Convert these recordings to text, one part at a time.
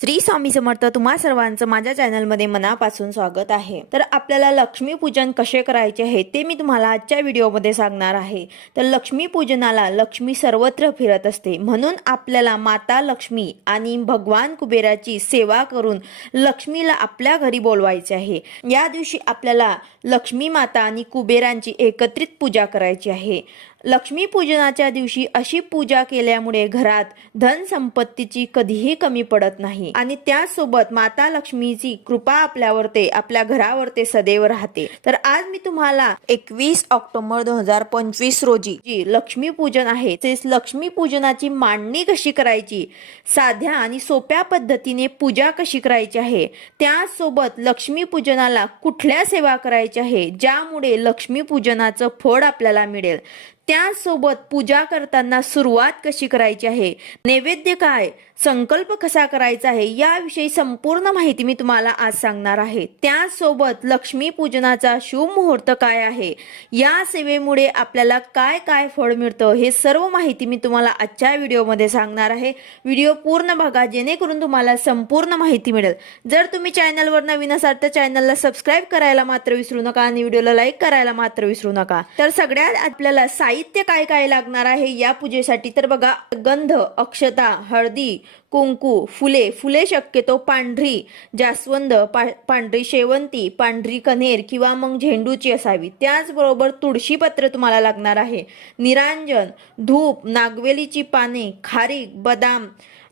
श्री स्वामी समर्थ तुम्हा सर्वांचं माझ्या चॅनलमध्ये मनापासून स्वागत आहे. तर आपल्याला लक्ष्मीपूजन कसे करायचे आहे ते मी तुम्हाला आजच्या व्हिडिओमध्ये सांगणार आहे. तर लक्ष्मीपूजनाला लक्ष्मी सर्वत्र फिरत असते. म्हणून आपल्याला माता लक्ष्मी आणि भगवान कुबेराची सेवा करून लक्ष्मीला आपल्या घरी बोलवायचे आहे. या दिवशी आपल्याला लक्ष्मी माता आणि कुबेरांची एकत्रित पूजा करायची आहे. लक्ष्मीपूजनाच्या दिवशी अशी पूजा केल्यामुळे घरात धन संपत्तीची कधीही कमी पडत नाही. आणि त्याचसोबत माता लक्ष्मीची कृपा आपल्यावर ते आपल्या घरावर ते सदैव राहते. तर आज मी तुम्हाला एकवीस ऑक्टोबर दोन हजार पंचवीस रोजी जी लक्ष्मीपूजन आहे तेच लक्ष्मीपूजनाची मांडणी कशी करायची साध्या आणि सोप्या पद्धतीने पूजा कशी करायची आहे त्यासोबत लक्ष्मीपूजनाला कुठल्या सेवा करायच्या आहे ज्यामुळे लक्ष्मीपूजनाचं फळ आपल्याला मिळेल. त्यासोबत पूजा करताना सुरुवात कशी करायची आहे? नैवेद्य काय? संकल्प कसा करायचा आहे याविषयी संपूर्ण माहिती मी तुम्हाला आज सांगणार आहे. त्यासोबत लक्ष्मी पूजनाचा शुभ मुहूर्त काय आहे? या सेवेमुळे आपल्याला काय काय फळ मिळतं हे सर्व माहिती मी तुम्हाला आजच्या व्हिडिओमध्ये सांगणार आहे. व्हिडिओ पूर्ण बघा जेणेकरून तुम्हाला संपूर्ण माहिती मिळेल. जर तुम्ही चॅनलवर नवीन असाल तर चॅनलला सबस्क्राईब करायला मात्र विसरू नका आणि व्हिडिओला लाईक करायला मात्र विसरू नका. तर सगळ्यात आपल्याला साहित्य काय काय लागणार आहे या पूजेसाठी तर बघा गंध अक्षता हळदी कुंकू फुले. फुले शक्यतो पांढरी जास्वंद पा पांढरी शेवंती पांढरी कन्हेर किंवा मग झेंडूची असावी. त्याचबरोबर तुळशीपत्र तुम्हाला लागणार आहे. निरांजन धूप नागवेलीची पाने खारीक बदाम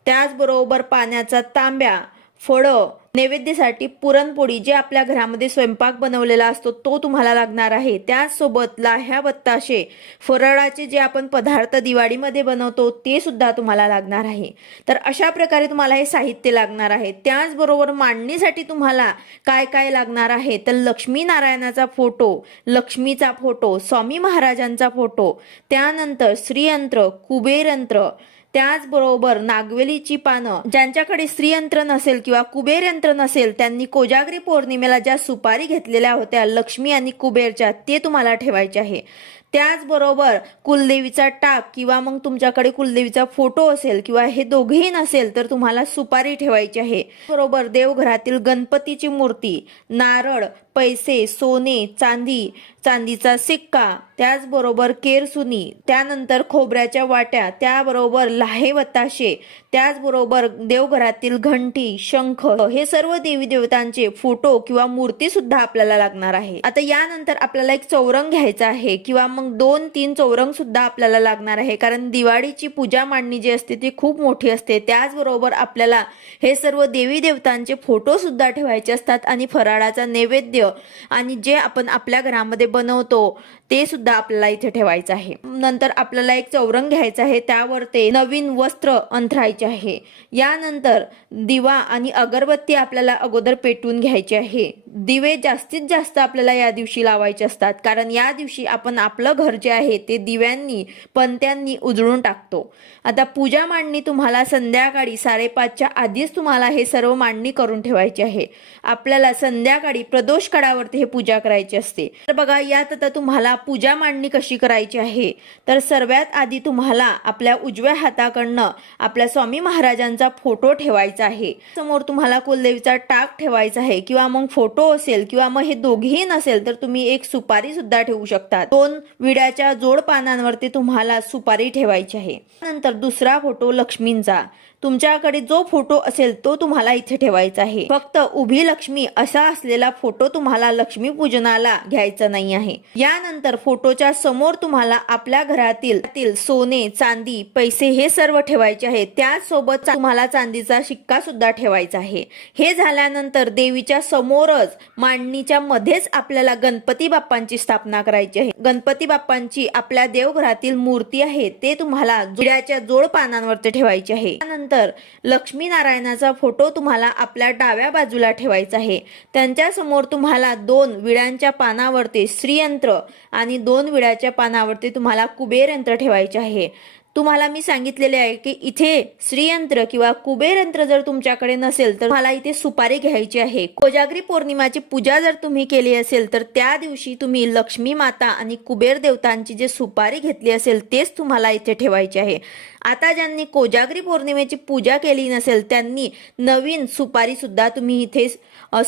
त्याचबरोबर पाण्याचा तांब्या फळं नैवेद्यासाठी पुरणपोळी जे आपल्या घरामध्ये स्वयंपाक बनवलेला असतो तो तुम्हाला लागणार आहे. त्याचसोबत लाह्या बत्ताशे फराळाचे जे आपण पदार्थ दिवाळीमध्ये बनवतो ते सुद्धा तुम्हाला लागणार आहे. तर अशा प्रकारे तुम्हाला हे साहित्य लागणार आहे. त्याचबरोबर मांडणीसाठी तुम्हाला काय काय लागणार आहे? तर लक्ष्मीनारायणाचा फोटो लक्ष्मीचा फोटो स्वामी महाराजांचा फोटो त्यानंतर श्रीयंत्र कुबेरयंत्र त्याचबरोबर नागवेलीची पानं ज्यांच्याकडे श्रीयंत्र नसेल किंवा कुबेर यंत्र नसेल त्यांनी कोजागरी पौर्णिमेला ज्या सुपारी घेतलेल्या होत्या लक्ष्मी आणि कुबेरच्या ते तुम्हाला ठेवायचे आहे. त्याचबरोबर कुलदेवीचा टाक किंवा मग तुमच्याकडे कुलदेवीचा फोटो असेल किंवा हे दोघेही नसेल तर तुम्हाला सुपारी ठेवायची आहे. बरोबर देवघरातील गणपतीची मूर्ती नारळ पैसे सोने चांदी चांदीचा सिक्का त्याचबरोबर केरसुनी त्यानंतर खोबऱ्याच्या वाट्या त्याबरोबर लाहे वताशे त्याचबरोबर देवघरातील घंटी शंख हे सर्व देवी देवतांचे फोटो किंवा मूर्ती सुद्धा आपल्याला लागणार आहे. आता यानंतर आपल्याला एक चौरंग घ्यायचा आहे किंवा मग दोन तीन चौरंग सुद्धा आपल्याला लागणार आहे. कारण दिवाळीची पूजा मांडणी जी असते ती खूप मोठी असते. त्याचबरोबर आपल्याला हे सर्व देवी देवतांचे फोटो सुद्धा ठेवायचे असतात आणि फराळाचा नैवेद्य आणि जे आपण आपल्या घरामध्ये बनवतो ते सुद्धा आपल्याला इथे ठेवायचं आहे. नंतर आपल्याला एक चौरंग घ्यायचं आहे त्यावर ते नवीन वस्त्र अंथरायचे आहे. यानंतर दिवा आणि अगरबत्ती आपल्याला अगोदर पेटून घ्यायची आहे. दिवे जास्तीत जास्त आपल्याला या दिवशी लावायचे असतात कारण या दिवशी आपण आपलं घर जे आहे ते दिव्यांनी पंत्यांनी उजळून टाकतो. आता पूजा मांडणी तुम्हाला संध्याकाळी साडेपाचच्या आधीच तुम्हाला हे सर्व मांडणी करून ठेवायची आहे. आपल्याला संध्याकाळी प्रदोष कडावरती हे पूजा करायची असते. तर बघा यात आता तुम्हाला पूजा मांडणी कशी करायची आहे? तर सर्वात आधी तुम्हाला आपल्या उजव्या हाताकडनं आपल्या स्वामी महाराजांचा फोटो ठेवायचा आहे. समोर तुम्हाला कुलदेवीचा टाक ठेवायचा आहे किंवा मग फोटो असेल किंवा मग हे दोघेही नसेल तर तुम्ही एक सुपारी सुद्धा ठेवू शकता. दोन विड्याच्या जोड पानांवरती तुम्हाला सुपारी ठेवायची आहे. नंतर दुसरा फोटो लक्ष्मींचा. तुमच्याकडे जो फोटो असेल तो तुम्हाला इथे ठेवायचा आहे. फक्त उभी लक्ष्मी असा असलेला फोटो तुम्हाला लक्ष्मी पूजनाला घ्यायचा नाही आहे. यानंतर फोटोच्या समोर तुम्हाला आपल्या घरातील सोने चांदी पैसे हे सर्व ठेवायचे आहे. त्याचसोबत तुम्हाला चांदीचा शिक्का सुद्धा ठेवायचा आहे. हे झाल्यानंतर देवीच्या समोरच मांडणीच्या मध्येच आपल्याला गणपती बाप्पांची स्थापना करायची आहे. गणपती बाप्पांची आपल्या देवघरातील मूर्ती आहे ते तुम्हाला जुड्याच्या जोड पानांवरती ठेवायची आहे. त्यानंतर त्यानंतर लक्ष्मीनारायणाचा फोटो तुम्हाला आपल्या डाव्या बाजूला ठेवायचा आहे. त्यांच्यासमोर तुम्हाला दोन विड्यांच्या पानावरती श्रीयंत्र आणि दोन विड्याच्या पानावरती तुम्हाला कुबेर यंत्र ठेवायचे आहे. तुम्हाला मी सांगितलेले आहे की इथे श्रीयंत्र किंवा कुबेर यंत्र जर तुमच्याकडे नसेल तर मला इथे सुपारी घ्यायची आहे. कोजागरी पौर्णिमाची पूजा जर तुम्ही केली असेल तर त्या दिवशी तुम्ही लक्ष्मी माता आणि कुबेर देवतांची जे सुपारी घेतली असेल तेच तुम्हाला इथे ठेवायचे आहे. आता ज्यांनी कोजागरी पौर्णिमेची पूजा केली नसेल त्यांनी नवीन सुपारी सुद्धा तुम्ही इथे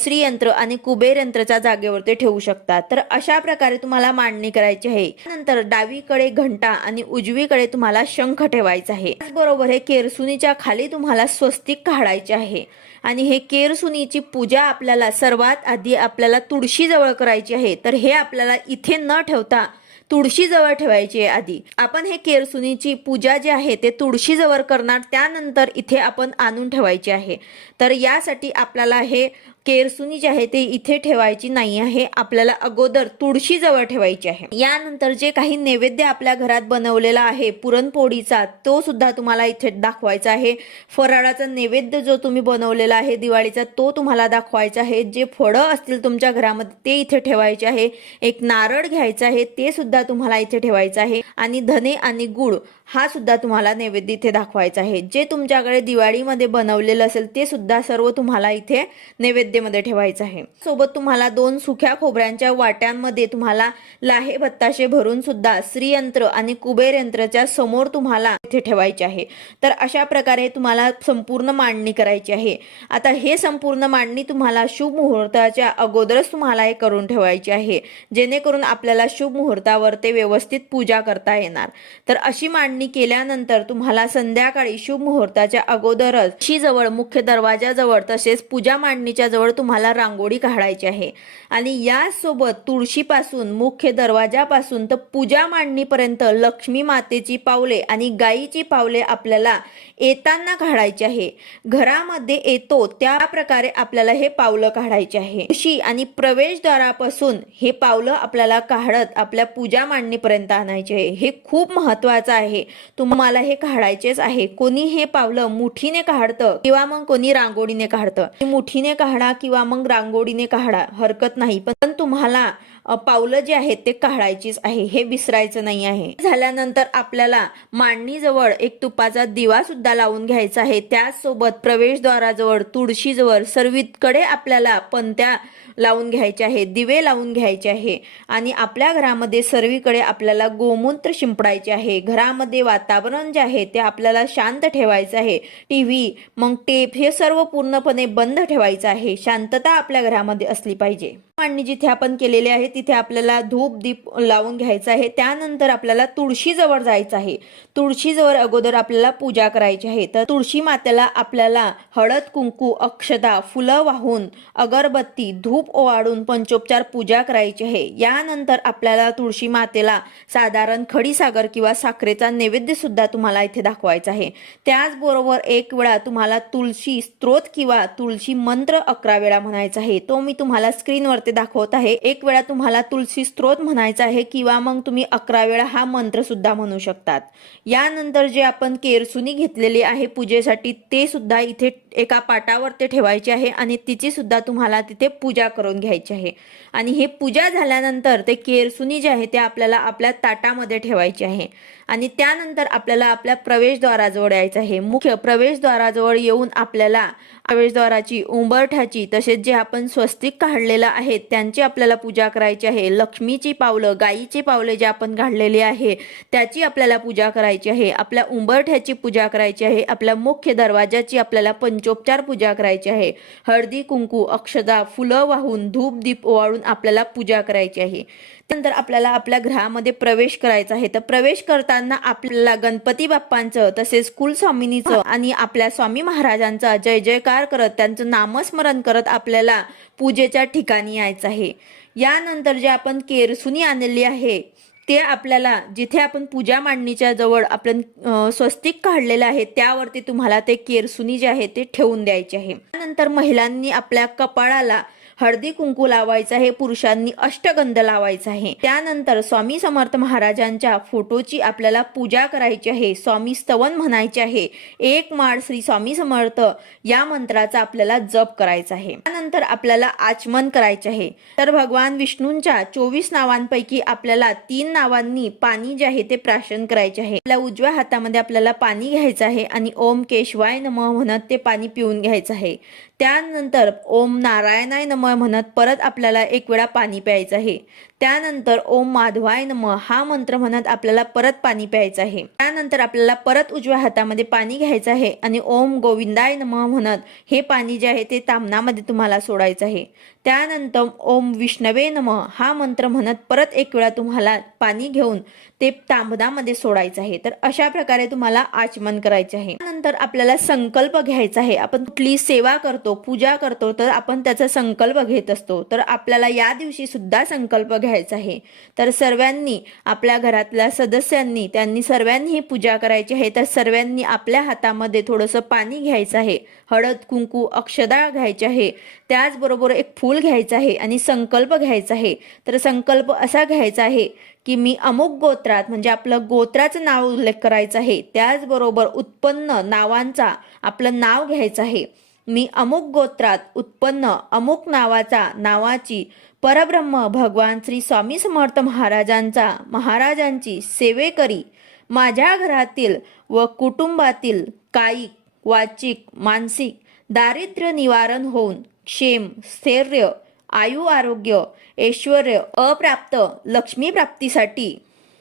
श्रीयंत्र आणि कुबेर यंत्रच्या जागेवरती ठेवू शकता. तर अशा प्रकारे तुम्हाला मांडणी करायची आहे. नंतर डावीकडे घंटा आणि उजवीकडे तुम्हाला शंख ठेवायचा आहे. त्याचबरोबर हे केरसुनीच्या खाली तुम्हाला स्वस्तिक काढायचे आहे. आणि हे केरसुनीची पूजा आपल्याला सर्वात आधी आपल्याला तुळशीजवळ करायची आहे. तर हे आपल्याला इथे न ठेवता तुळशीजवळ ठेवायची आहे आधी. आपण हे केरसुनीची पूजा जी आहे ते तुळशीजवळ करणार त्यानंतर इथे आपण आणून ठेवायची आहे. तर यासाठी आपल्याला हे केरसुनी जी आहे ते इथे ठेवायची नाही आहे. आपल्याला अगोदर तुळशीजवळ ठेवायची आहे. यानंतर जे काही नैवेद्य आपल्या घरात बनवलेला आहे पुरणपोळीचा तो सुद्धा तुम्हाला इथे दाखवायचा आहे. फराळाचा नैवेद्य जो तुम्ही बनवलेला आहे दिवाळीचा तो तुम्हाला दाखवायचा आहे. जे फळं असतील तुमच्या घरामध्ये ते इथे ठेवायचे आहे. एक नारळ घ्यायचा आहे ते सुद्धा तुम्हाला इथे ठेवायचं आहे. आणि धने आणि गुळ हा सुद्धा तुम्हाला नैवेद्य इथे दाखवायचा आहे. जे तुमच्याकडे दिवाळीमध्ये बनवलेलं असेल ते सुद्धा सर्व तुम्हाला इथे नैवेद्य नैवेद्यामध्ये ठेवायचं आहे. सोबत तुम्हाला दोन सुख्या खोबऱ्यांच्या वाट्यांमध्ये तुम्हाला लाहे बत्ताशे भरून सुद्धा श्रीयंत्र आणि कुबेर यंत्रच्या समोर तुम्हाला इथे ठेवायचे आहे. तर अशा प्रकारे तुम्हाला संपूर्ण मांडणी करायची आहे. आता हे संपूर्ण मांडणी तुम्हाला शुभ मुहूर्ताच्या अगोदरच तुम्हाला हे करून ठेवायची आहे. जेणेकरून आपल्याला शुभ मुहूर्तावर ते व्यवस्थित पूजा करता येणार. तर अशी मांडणी केल्यानंतर तुम्हाला संध्याकाळी शुभ मुहूर्ताच्या अगोदरच शी जवळ मुख्य दरवाजाजवळ तसेच पूजा मांडणीच्या जवळ तुम्हाला रांगोळी काढायची आहे. आणि यासोबत तुळशीपासून मुख्य दरवाजापासून तर पूजा मांडणीपर्यंत लक्ष्मी मातेची पावले आणि गायीची पावले आपल्याला येताना काढायची आहे. घरामध्ये येतो त्या प्रकारे आपल्याला हे पावलं काढायचे आहे. तुळशी आणि प्रवेशद्वारापासून हे पावलं आपल्याला काढत आपल्या पूजा मांडणीपर्यंत आणायचे आहे. हे खूप महत्वाचं आहे. तुम्हाला हे काढायचेच आहे. कोणी हे पावलं मुठीने काढतं किंवा मग कोणी रांगोळीने काढतं. मुठीने काढा किंवा मग रांगोळीने काढा हरकत नाही. पण तुम्हाला पावलं जे आहेत ते काढायचीच आहे हे विसरायचं नाही आहे. झाल्यानंतर आपल्याला मांडणीजवळ एक तुपाचा दिवा सुद्धा लावून घ्यायचा आहे. त्याचसोबत प्रवेशद्वाराजवळ तुळशीजवळ सर्वीकडे आपल्याला पण त्या लावून घ्यायचे आहे दिवे लावून घ्यायचे आहे. आणि आपल्या घरामध्ये सर्वीकडे आपल्याला गोमूत्र शिंपडायचे आहे. घरामध्ये वातावरण जे आहे ते आपल्याला शांत ठेवायचं आहे. टी व्ही मग टेप हे सर्व पूर्णपणे बंद ठेवायचं आहे. शांतता आपल्या घरामध्ये असली पाहिजे. मांडणी जिथे आपण केलेली आहे तिथे आपल्याला धूप दीप लावून घ्यायचं आहे. त्यानंतर आपल्याला तुळशीजवळ जायचं आहे. तुळशीजवळ अगोदर आपल्याला पूजा करायची आहे. तर तुळशी मातेला आपल्याला हळद कुंकू अक्षदा फुलं वाहून अगरबत्ती धूप ओवाळून पंचोपचार पूजा करायची आहे. यानंतर आपल्याला तुळशी मातेला साधारण खडीसागर किंवा साखरेचा नैवेद्य सुद्धा तुम्हाला इथे दाखवायचा आहे. त्याचबरोबर एक वेळा तुम्हाला तुळशी स्त्रोत किंवा तुळशी मंत्र अकरा वेळा म्हणायचा आहे. तो मी तुम्हाला स्क्रीनवरती दाखवत आहे. एक वेळा तुम्हाला तुळशी स्त्रोत म्हणायचा आहे किंवा मग तुम्ही अकरा वेळा हा मंत्र सुद्धा म्हणू शकतात. यानंतर जे आपण केरसुनी घेतलेली आहे पूजेसाठी ते सुद्धा इथे एका पाटावर ते ठेवायचे आहे आणि तिची सुद्धा तुम्हाला तिथे पूजा करून घ्यायची आहे. आणि हे पूजा झाल्यानंतर ते केरसुनी जे आहे ते आपल्याला आपल्या ताटामध्ये ठेवायचे आहे. आणि त्यानंतर आपल्याला आपल्या प्रवेशद्वाराजवळ यायचं आहे. मुख्य प्रवेशद्वाराजवळ येऊन आपल्याला प्रवेशद्वाराची उंबरठ्याची तसेच जे आपण स्वस्तिक काढलेलं आहे त्यांची आपल्याला पूजा करायची आहे. लक्ष्मीची पावलं गायीची पावले जे आपण काढलेली आहे त्याची आपल्याला पूजा करायची आहे. आपल्या उंबरठ्याची पूजा करायची आहे. आपल्या मुख्य दरवाजाची आपल्याला पंचोपचार पूजा करायची आहे. हळदी कुंकू अक्षदा फुलं वाहून धूप दीप ओवाळून आपल्याला पूजा करायची आहे. त्यानंतर आपल्याला आपल्या ग्रहामध्ये प्रवेश करायचा आहे. तर प्रवेश करताना आपल्याला गणपती बाप्पांचं तसेच कुलस्वामिनीचं आणि आपल्या स्वामी महाराजांचा जय जयकार करत त्यांचं नामस्मरण करत आपल्याला पूजेच्या ठिकाणी यायचं आहे. यानंतर जे आपण केरसुनी आणलेली आहे ते आपल्याला जिथे आपण पूजा मांडणीच्या जवळ आपण स्वस्तिक काढलेलं आहे त्यावरती तुम्हाला ते केरसुनी जे आहे ते ठेवून द्यायचे आहे. त्यानंतर महिलांनी आपल्या कपाळाला हळदी कुंकू लावायचं आहे पुरुषांनी अष्टगंध लावायचा आहे. त्यानंतर स्वामी समर्थ महाराजांच्या फोटोची आपल्याला पूजा करायची आहे स्वामी स्तवन म्हणायचे आहे. एक माळ श्री स्वामी समर्थ या मंत्राचा आपल्याला जप करायचा आहे. त्यानंतर आपल्याला आचमन करायचे आहे. तर भगवान विष्णूंच्या चोवीस नावांपैकी आपल्याला तीन नावांनी पाणी जे आहे ते प्राशन करायचे आहे. आपल्या उजव्या हातामध्ये आपल्याला पाणी घ्यायचं आहे आणि ओम केशवाय नम म्हणत ते पाणी पिऊन घ्यायचं आहे. त्यानंतर ओम नारायणाय नम म्हणत परत आपल्याला एक वेळा पाणी प्यायचं आहे. त्यानंतर ओम माधवाय नम हा मंत्र म्हणत आपल्याला परत पाणी प्यायचं आहे. त्यानंतर आपल्याला परत उजव्या हातामध्ये पाणी घ्यायचं आहे आणि ओम गोविंदाय नम म्हणत हे पाणी जे आहे ते तामनामध्ये तुम्हाला सोडायचं आहे. त्यानंतर ओम विष्णवे नम हा मंत्र म्हणत परत एक वेळा तुम्हाला पाणी घेऊन ते तांबदामध्ये सोडायचं आहे. तर अशा प्रकारे तुम्हाला आचमन करायचे आहे. त्यानंतर आपल्याला संकल्प घ्यायचा आहे. आपण कुठली सेवा करतो पूजा करतो तर आपण त्याचा संकल्प घेत असतो. तर आपल्याला या दिवशी सुद्धा संकल्प घ्यायचं आहे. तर सर्वांनी आपल्या घरातल्या सदस्यांनी त्यांनी सर्वांनी ही पूजा करायची आहे. तर सर्वांनी आपल्या हातामध्ये थोडंसं पाणी घ्यायचं आहे. हळद कुंकू अक्षदा घ्यायचे आहे. त्याचबरोबर एक फूल घ्यायचं आहे आणि संकल्प घ्यायचा आहे. तर संकल्प असा घ्यायचा आहे की मी अमुक गोत्रात म्हणजे आपलं गोत्राचं नाव उल्लेख करायचं आहे. त्याचबरोबर उत्पन्न नावांचा आपलं नाव घ्यायचं आहे. मी अमुक गोत्रात उत्पन्न अमुक नावाचा नावाची परब्रह्म भगवान श्री स्वामी समर्थ महाराजांचा महाराजांची सेवेकरी माझ्या घरातील व कुटुंबातील कायिक वाचिक मानसिक दारिद्र्य निवारण होऊन क्षेम स्थैर्य आयु आरोग्य ऐश्वर अप्राप्त लक्ष्मी प्राप्तीसाठी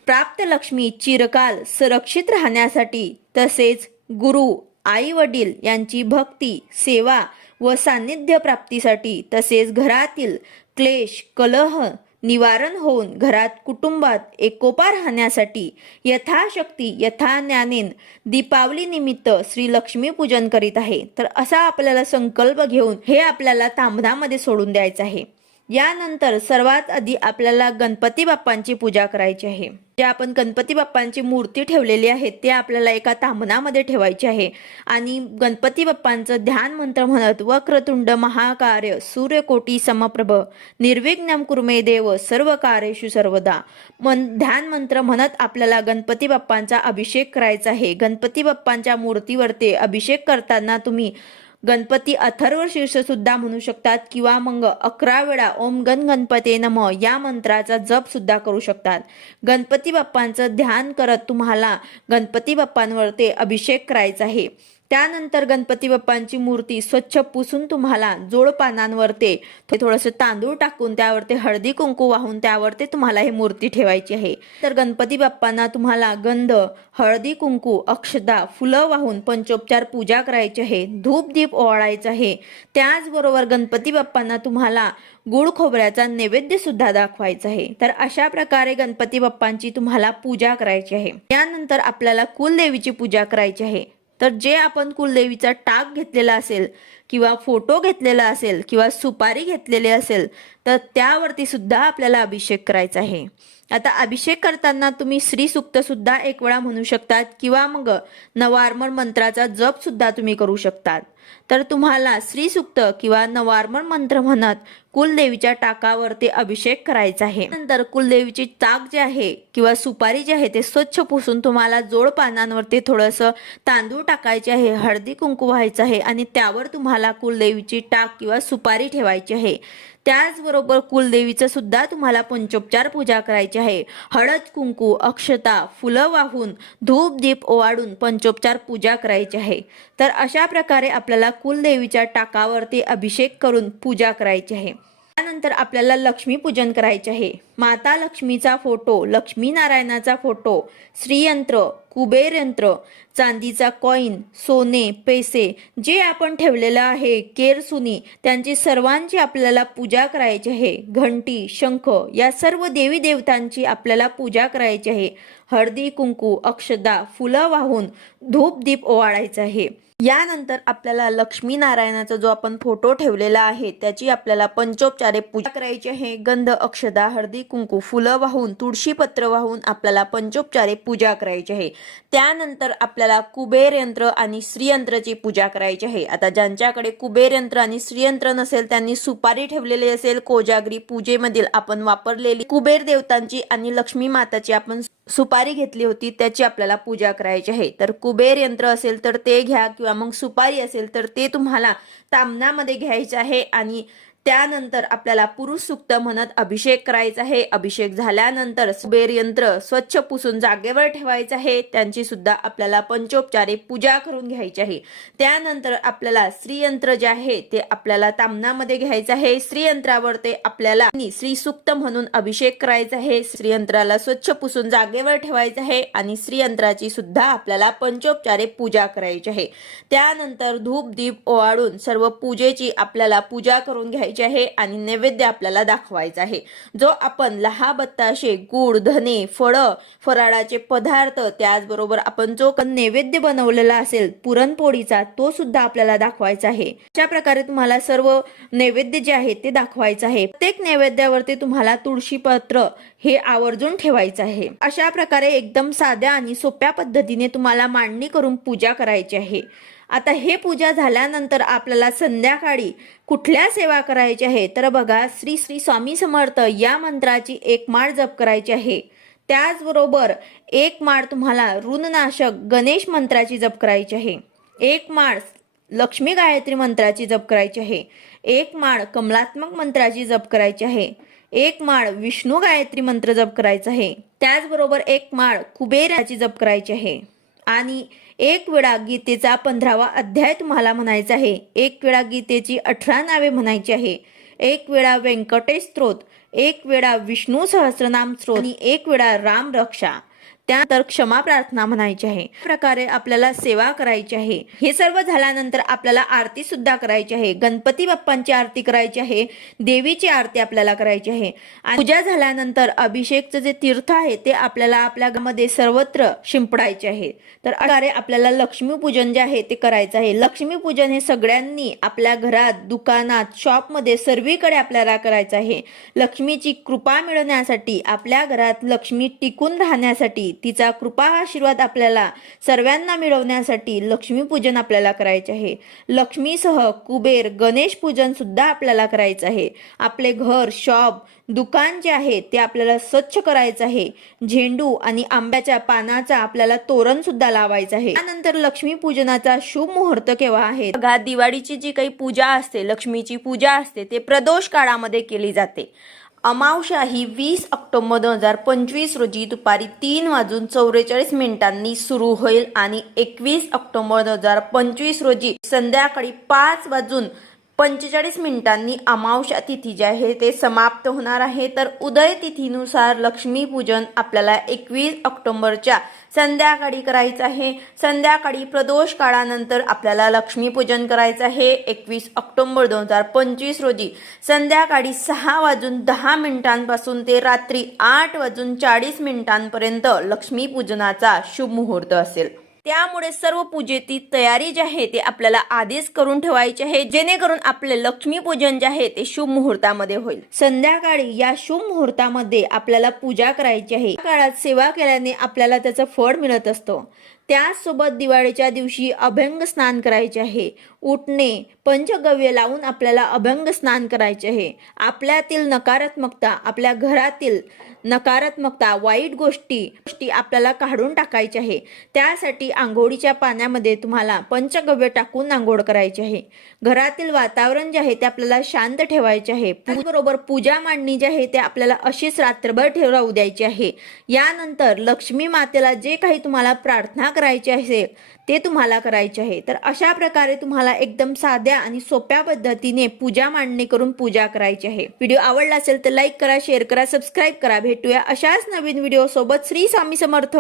प्राप्त लक्ष्मी चिरकाल सुरक्षित राहण्यासाठी तसेच गुरु आई वडील यांची भक्ती सेवा व सान्निध्य प्राप्तीसाठी तसेच घरातील क्लेश कलह निवारण होऊन घरात कुटुंबात एकोपा राहण्यासाठी यथाशक्ती यथाज्ञानेन दीपावलीनिमित्त श्री लक्ष्मीपूजन करीत आहे. तर असा आपल्याला संकल्प घेऊन हे आपल्याला तांबणामध्ये सोडून द्यायचं आहे. यानंतर सर्वात आधी आपल्याला गणपती बाप्पांची पूजा करायची आहे. जे आपण गणपती बाप्पांची मूर्ती ठेवलेली आहे ते आपल्याला एका तांबणामध्ये ठेवायची आहे. आणि गणपती बाप्पांचं ध्यान मंत्र म्हणत वक्रतुंड महाकार्य सूर्यकोटी समप्रभ निर्विघ्नम कुर्मे देव सर्व कार्येषु सर्वदा. मन ध्यान मंत्र म्हणत आपल्याला गणपती बाप्पांचा अभिषेक करायचा आहे. गणपती बाप्पांच्या मूर्तीवरती अभिषेक करताना तुम्ही गणपती अथर्व शीर्षसुद्धा म्हणू शकतात किंवा मग अकरा वेळा ओम गण गणपते नम या मंत्राचा जप सुद्धा करू शकतात. गणपती बाप्पांचं ध्यान करत तुम्हाला गणपती बाप्पांवर ते अभिषेक करायचा आहे. त्यानंतर गणपती बाप्पांची मूर्ती स्वच्छ पुसून तुम्हाला जोडपानांवर ते थोडंसं तांदूळ टाकून त्यावर ते हळदी कुंकू वाहून त्यावर ते तुम्हाला ही मूर्ती ठेवायची आहे. तर गणपती बाप्पांना तुम्हाला गंध हळदी कुंकू अक्षदा फुलं वाहून पंचोपचार पूजा करायची आहे. धूप दीप ओवाळायचं आहे. त्याचबरोबर गणपती बाप्पांना तुम्हाला गुळ खोबऱ्याचा नैवेद्य सुद्धा दाखवायचा आहे. तर अशा प्रकारे गणपती बाप्पांची तुम्हाला पूजा करायची आहे. त्यानंतर आपल्याला कुलदेवीची पूजा करायची आहे. तर जे आपण कुलदेवीचा टाक घेतलेला असेल किंवा फोटो घेतलेला असेल किंवा सुपारी घेतलेली असेल तर त्यावरती सुद्धा आपल्याला अभिषेक करायचा आहे. आता अभिषेक करताना तुम्ही श्री सुद्धा एक वेळा म्हणू शकतात किंवा मग नवार्मण मंत्राचा जप सुद्धा तुम्ही करू शकतात. तर तुम्हाला श्री सुक्त किंवा नवार्मण मंत्र म्हणत कुलदेवीच्या टाकावरती अभिषेक करायचा आहे. नंतर कुलदेवीची ताक जे आहे किंवा सुपारी जे आहे ते स्वच्छ पुसून तुम्हाला जोड पानांवरती थोडंसं तांदूळ टाकायचे आहे हळदी कुंकू व्हायचं आहे आणि त्यावर तुम्हाला कुलदेवीची टाक किंवा सुपारी ठेवायची आहे. त्याचबरोबर कुलदेवीचं सुद्धा तुम्हाला पंचोपचार पूजा करायची आहे. हळद कुंकू अक्षता फुलं वाहून धूप दीप ओवाळून पंचोपचार पूजा करायची आहे. तर अशा प्रकारे आपल्याला कुलदेवीच्या टाकावरती अभिषेक करून पूजा करायची आहे. त्यानंतर आपल्याला लक्ष्मीपूजन करायचे आहे. माता लक्ष्मीचा फोटो लक्ष्मीनारायणाचा फोटो श्रीयंत्र कुबेर यंत्र चांदीचा कॉईन सोने पैसे जे आपण ठेवलेलं आहे केरसुनी त्यांची सर्वांची आपल्याला पूजा करायची आहे. घंटी शंख या सर्व देवी देवतांची आपल्याला पूजा करायची आहे. हळदी कुंकू अक्षदा फुलं वाहून धूप दीप ओवाळायचं आहे. यानंतर आपल्याला लक्ष्मीनारायणाचा जो आपण फोटो ठेवलेला आहे त्याची आपल्याला पंचोपचारे पूजा करायची आहे. गंध अक्षदा हळदी कुंकू फुलं वाहून तुळशी पत्र वाहून आपल्याला पंचोपचारे पूजा करायची आहे. त्यानंतर आपल्याला कुबेर यंत्र आणि श्रीयंत्राची पूजा करायची आहे. आता ज्यांच्याकडे कुबेर यंत्र आणि श्रीयंत्र नसेल त्यांनी सुपारी ठेवलेली असेल कोजागरी पूजेमधील आपण वापरलेली कुबेर देवतांची आणि लक्ष्मी माताची आपण सुपारी घेतली होती त्याची आपल्याला पूजा करायची आहे. तर कुबेर यंत्र असेल तर ते घ्या किंवा मग सुपारी असेल तर ते तुम्हाला तामणामध्ये घ्यायचं आहे. आणि त्यानंतर आपल्याला पुरुष सुक्त म्हणत अभिषेक करायचा आहे. अभिषेक झाल्यानंतर सुबेर यंत्र स्वच्छ पुसून जागेवर ठेवायचं आहे. त्यांची सुद्धा आपल्याला पंचोपचारे पूजा करून घ्यायची आहे. त्यानंतर आपल्याला श्रीयंत्र जे आहे ते आपल्याला तामनामध्ये घ्यायचं आहे. श्रीयंत्रावर ते आपल्याला श्री सुक्त म्हणून अभिषेक करायचा आहे. श्रीयंत्राला स्वच्छ पुसून जागेवर ठेवायचं आहे आणि श्रीयंत्राची सुद्धा आपल्याला पंचोपचारे पूजा करायची आहे. त्यानंतर धूप दीप ओवाळून सर्व पूजेची आपल्याला पूजा करून घ्यायची आहे आणि नैवेद्य आपल्याला दाखवायचा आहे. जो आपण लहा बत्ताशे गुड धने फळं फराळाचे पदार्थ त्याचबरोबर आपण जो नैवेद्य बनवलेला असेल पुरणपोळीचा तो सुद्धा आपल्याला दाखवायचा आहे. अशा प्रकारे तुम्हाला सर्व नैवेद्य जे आहे ते दाखवायचं आहे. प्रत्येक नैवेद्यावरती तुम्हाला तुळशी पत्र हे आवर्जून ठेवायचं आहे. अशा प्रकारे एकदम साध्या आणि सोप्या पद्धतीने तुम्हाला मांडणी करून पूजा करायची आहे. आता हे पूजा झाल्यानंतर आपल्याला संध्याकाळी कुठल्या सेवा करायची आहे? तर बघा श्री श्री स्वामी समर्थ या मंत्राची एक माळ जप करायची आहे. त्याचबरोबर एक माळ तुम्हाला ऋणनाशक गणेश मंत्राची जप करायची आहे. एक माळ लक्ष्मी गायत्री मंत्राची जप करायची आहे. एक माळ कमलात्मक मंत्राची जप करायची आहे. एक माळ विष्णू गायत्री मंत्र जप करायचा आहे. त्याचबरोबर एक माळ कुबेराची जप करायची आहे. आणि एक वेळा गीतेचा पंधरावा अध्याय तुम्हाला म्हणायचा आहे. एक वेळा गीतेची अठरा नावे म्हणायची आहे. एक वेळा व्यंकटेश स्त्रोत एक वेळा विष्णू सहस्रनाम स्त्रोत आणि एक वेळा राम रक्षा. त्यानंतर क्षमा प्रार्थना म्हणायची आहे. प्रकारे आपल्याला सेवा करायची आहे. हे सर्व झाल्यानंतर आपल्याला आरती सुद्धा करायची आहे. गणपती बाप्पांची आरती करायची आहे. देवीची आरती आपल्याला करायची आहे. आणि पूजा झाल्यानंतर अभिषेकचं जे तीर्थ आहे ते आपल्याला आपल्या घरामध्ये सर्वत्र शिंपडायचे आहे. तर अकारे आपल्याला लक्ष्मीपूजन जे आहे ते करायचं आहे. लक्ष्मीपूजन हे सगळ्यांनी आपल्या घरात दुकानात शॉपमध्ये सर्वीकडे आपल्याला करायचं आहे. लक्ष्मीची कृपा मिळवण्यासाठी आपल्या घरात लक्ष्मी टिकून राहण्यासाठी तिचा कृपा आशीर्वाद आपल्याला सर्वांना मिळवण्यासाठी लक्ष्मीपूजन आपल्याला करायचे आहे. लक्ष्मीसह कुबेर गणेश पूजन सुद्धा आपल्याला करायचं आहे. आपले घर शॉप दुकान जे आहे ते आपल्याला स्वच्छ करायचं आहे. झेंडू आणि आंब्याच्या पानाचा आपल्याला तोरण सुद्धा लावायचं आहे. त्यानंतर लक्ष्मी पूजनाचा शुभ मुहूर्त केव्हा आहे? बघा दिवाळीची जी काही पूजा असते लक्ष्मीची पूजा असते ते प्रदोष काळामध्ये केली जाते. अमावशा ही वीस ऑक्टोबर दोन हजार पंचवीस रोजी दुपारी तीन वाजून चौवेचाळीस मिनिटांनी सुरू होईल आणि एकवीस ऑक्टोबर दोन हजार पंचवीस रोजी संध्याकाळी पाच वाजून पंचेचाळीस मिनिटांनी अमावस्या तिथी जी आहे ते समाप्त होणार आहे. तर उदय तिथीनुसार लक्ष्मीपूजन आपल्याला एकवीस ऑक्टोबरच्या संध्याकाळी करायचं आहे. संध्याकाळी प्रदोष काळानंतर आपल्याला लक्ष्मीपूजन करायचं आहे. एकवीस ऑक्टोबर दोन हजार पंचवीस रोजी संध्याकाळी सहा वाजून दहा मिनिटांपासून ते रात्री आठ वाजून चाळीस मिनिटांपर्यंत लक्ष्मीपूजनाचा शुभ मुहूर्त असेल. त्यामुळे सर्व पूजेची तयारी जी आहे ते आपल्याला आधीच करून ठेवायची आहे. जेणेकरून आपले लक्ष्मी पूजन जे आहे ते शुभ मुहूर्तामध्ये होईल. संध्याकाळी या शुभ मुहूर्तामध्ये आपल्याला पूजा करायची आहे. या काळात सेवा केल्याने आपल्याला त्याचं फळ मिळत असतं. त्याचसोबत दिवाळीच्या दिवशी अभंग स्नान करायचे आहे. उठणे पंचगव्य लावून आपल्याला अभंग स्नान करायचे आहे. आपल्यातील नकारात्मकता आपल्या घरातील नकारात्मकता वाईट गोष्टी गोष्टी आपल्याला काढून टाकायच्या आहे. त्यासाठी आंघोळीच्या पाण्यामध्ये तुम्हाला पंचगव्य टाकून आंघोळ करायची आहे. घरातील वातावरण जे आहे ते आपल्याला शांत ठेवायचे आहे. बरोबर पूजा मांडणी जी आहे ते आपल्याला अशीच रात्रभर ठेव राहू द्यायची आहे. यानंतर लक्ष्मी मातेला जे काही तुम्हाला प्रार्थना करायची असेल ते तुम्हाला करायचे आहे. तर अशा प्रकारे तुम्हाला एकदम साध्या आणि सोप्या पद्धतीने पूजा मांडणी करून पूजा करायची आहे. व्हिडिओ आवडला असेल तर लाईक करा शेअर करा सबस्क्राईब करा. भेटूया अशाच नवीन व्हिडिओ सोबत श्री स्वामी समर्थ.